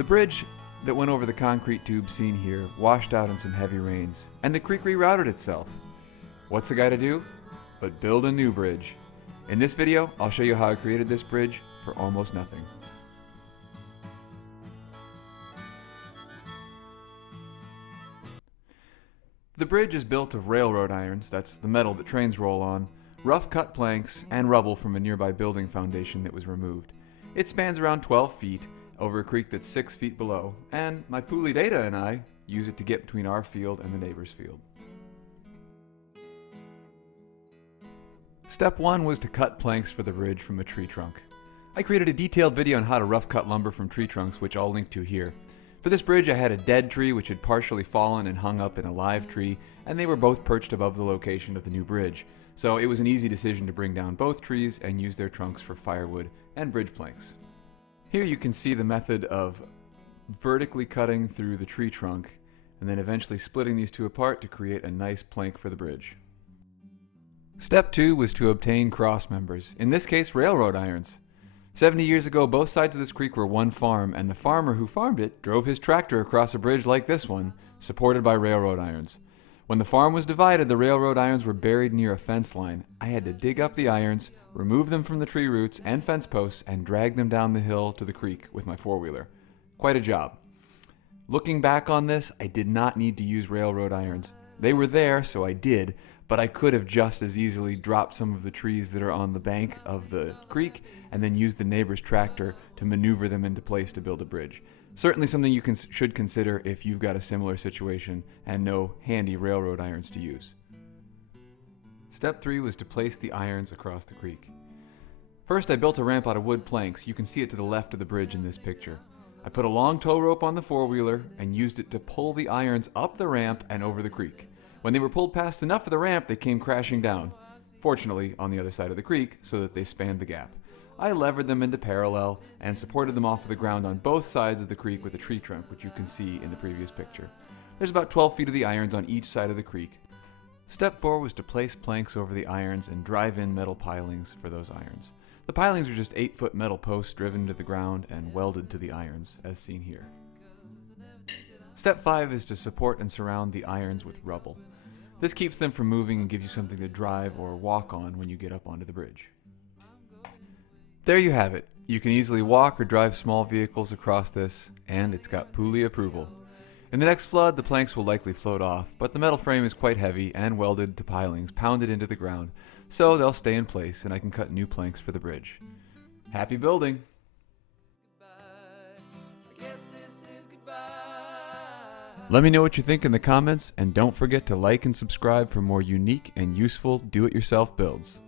The bridge that went over the concrete tube seen here washed out in some heavy rains, and the creek rerouted itself. What's the guy to do? But build a new bridge. In this video, I'll show you how I created this bridge for almost nothing. The bridge is built of railroad irons, that's the metal that trains roll on, rough cut planks, and rubble from a nearby building foundation that was removed. It spans around 12 feet over a creek that's 6 feet below, and my Puli Data and I use it to get between our field and the neighbor's field. Step 1 was to cut planks for the bridge from a tree trunk. I created a detailed video on how to rough cut lumber from tree trunks, which I'll link to here. For this bridge, I had a dead tree which had partially fallen and hung up in a live tree, and they were both perched above the location of the new bridge. So it was an easy decision to bring down both trees and use their trunks for firewood and bridge planks. Here you can see the method of vertically cutting through the tree trunk and then eventually splitting these two apart to create a nice plank for the bridge. Step 2 was to obtain cross members, in this case railroad irons. 70 years ago, both sides of this creek were one farm, and the farmer who farmed it drove his tractor across a bridge like this one, supported by railroad irons. When the farm was divided, the railroad irons were buried near a fence line. I had to dig up the irons, remove them from the tree roots and fence posts, and drag them down the hill to the creek with my four-wheeler. Quite a job. Looking back on this, I did not need to use railroad irons. They were there, so I did, but I could have just as easily dropped some of the trees that are on the bank of the creek and then used the neighbor's tractor to maneuver them into place to build a bridge. Certainly something you should consider if you've got a similar situation and no handy railroad irons to use. Step 3 was to place the irons across the creek. First, I built a ramp out of wood planks. You can see it to the left of the bridge in this picture. I put a long tow rope on the four-wheeler and used it to pull the irons up the ramp and over the creek. When they were pulled past enough of the ramp, they came crashing down, fortunately on the other side of the creek so that they spanned the gap. I levered them into parallel and supported them off of the ground on both sides of the creek with a tree trunk, which you can see in the previous picture. There's about 12 feet of the irons on each side of the creek. Step 4 was to place planks over the irons and drive in metal pilings for those irons. The pilings are just 8-foot metal posts driven to the ground and welded to the irons, as seen here. Step 5 is to support and surround the irons with rubble. This keeps them from moving and gives you something to drive or walk on when you get up onto the bridge. There you have it. You can easily walk or drive small vehicles across this, and it's got Puli approval. In the next flood, the planks will likely float off, but the metal frame is quite heavy and welded to pilings pounded into the ground, so they'll stay in place and I can cut new planks for the bridge. Happy building! Let me know what you think in the comments, and don't forget to like and subscribe for more unique and useful do-it-yourself builds.